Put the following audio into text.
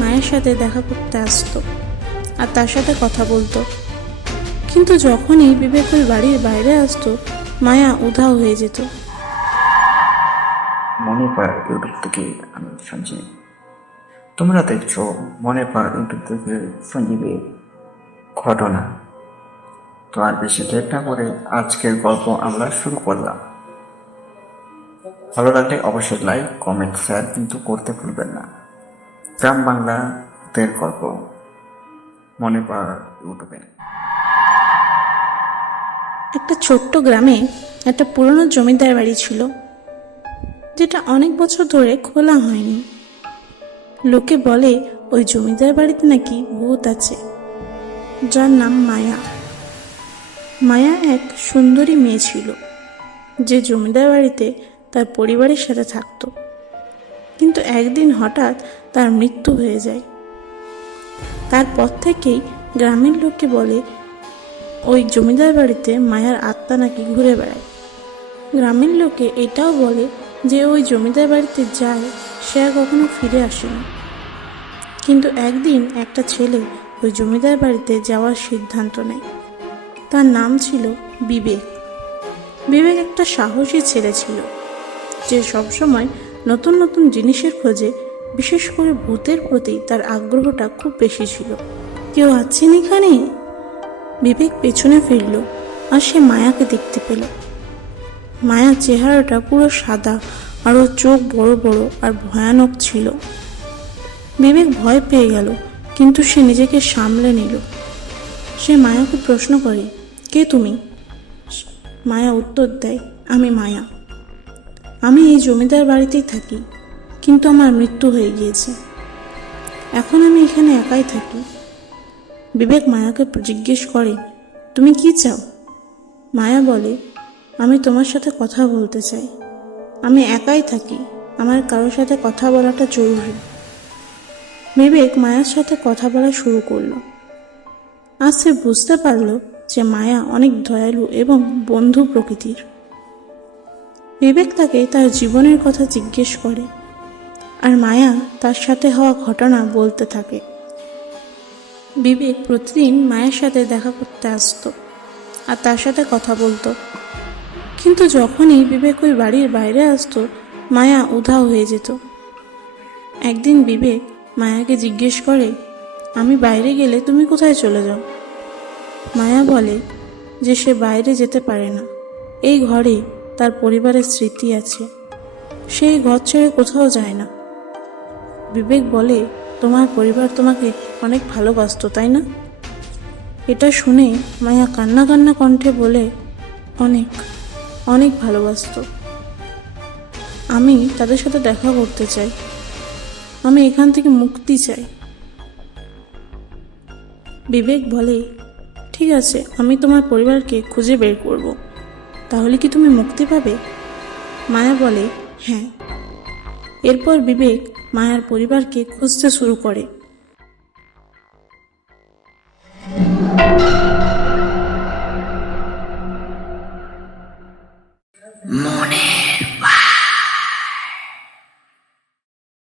মায়ের সাথে দেখা করতে আসতো আর তার সাথে কথা বলতো। কিন্তু যখনই বিবেক ওই বাড়ির বাইরে আসতো, মায়া উধাও হয়ে যেত। মনে পার ইউটিউব থেকে আমি সঞ্জীব তোমরা দেখছ মনে পার ইউটিউব থেকে সঞ্জীবের ঘটনা। তো আর বেশি লেট না করে আজকের গল্প আমরা শুরু করলাম। ভালো লাগলে অবশ্যই লাইক কমেন্ট শেয়ার কিন্তু করতে ভুলবেন না। গ্রাম বাংলাদের গল্প। মনে পার ইউটিউবে একটা ছোট্ট গ্রামে একটা পুরনো জমিদার বাড়ি ছিল, যেটা অনেক বছর ধরে খোলা হয়নি। লোকে বলে, ওই জমিদার বাড়িতে নাকি ভূত আছে। যার নাম মায়া। মায়া এক সুন্দরী মেয়ে ছিল, যে জমিদার বাড়িতে তার পরিবারের সাথে থাকতো। কিন্তু একদিন হঠাৎ তার মৃত্যু হয়ে যায়। তারপর থেকেই গ্রামের লোকে বলে, ওই জমিদার বাড়িতে মায়ার আত্মা নাকি ঘুরে বেড়ায়? গ্রামের লোকে এটাও বলে যে, ওই জমিদার বাড়িতে যায়, সে আর কখনো ফিরে আসে না কিন্তু একদিন একটা ছেলে ওই জমিদার বাড়িতে যাওয়ার সিদ্ধান্ত নেয়। তার নাম ছিল বিবেক। বিবেক একটা সাহসী ছেলে ছিল। যে সবসময় নতুন নতুন জিনিসের খোঁজে বিশেষ করে ভূতের প্রতি তার আগ্রহটা খুব বেশি ছিল। কেউ আছেন এখানে? বিবেক পেছনে ফিরল আর সে মায়াকে দেখতে পেল। মায়ার চেহারাটা পুরো সাদা আর ওর চোখ বড় বড় আর ভয়ানক ছিল। বিবেক ভয় পেয়ে গেল, কিন্তু সে নিজেকে সামলে নিল। সে মায়াকে প্রশ্ন করে, কে তুমি? মায়া উত্তর দেয়, আমি মায়া। আমি এই জমিদার বাড়িতেই থাকি। কিন্তু আমার মৃত্যু হয়ে গিয়েছে। এখন আমি এখানে একাই থাকি। বিবেক মায়াকে জিজ্ঞেস করে, তুমি কি চাও? মায়া বলে, আমি তোমার সাথে কথা বলতে চাই। আমি একাই থাকি। আমার কারোর সাথে কথা বলাটা জরুরি। বিবেক মায়ার সাথে কথা বলা শুরু করল। আজ সে বুঝতে পারল যে মায়া অনেক দয়ালু এবং বন্ধু প্রকৃতির। বিবেক তাকে তার জীবনের কথা জিজ্ঞেস করে আর মায়া তার সাথে হওয়া ঘটনা বলতে থাকে। বিবেক প্রতিদিন মায়ের সাথে দেখা করতে আসতো আর তার সাথে কথা বলতো। কিন্তু যখনই বিবেক ওই বাড়ির বাইরে আসতো, মায়া উধাও হয়ে যেত। একদিন বিবেক মায়াকে জিজ্ঞেস করে, আমি বাইরে গেলে তুমি কোথায় চলে যাও? মায়া বলে যে সে বাইরে যেতে পারে না। এই ঘরে তার পরিবারের স্মৃতি আছে। সেই ঘর ছেড়ে কোথাও যায় না। বিবেক বলে, তোমার পরিবার তোমাকে অনেক ভালোবাসতো, তাই না? এটা শুনে মায়া কান্না কান্না কণ্ঠে বলে, অনেক অনেক ভালোবাসতো। আমি তাদের সাথে দেখা করতে চাই। আমি এখান থেকে মুক্তি চাই। বিবেক বলে, ঠিক আছে, আমি তোমার পরিবারকে খুঁজে বের করব। তাহলে কি তুমি মুক্তি পাবে? মায়া বলে হ্যাঁ। এরপর বিবেক মায়ার পরিবারকে খুঁজতে শুরু করে। মনের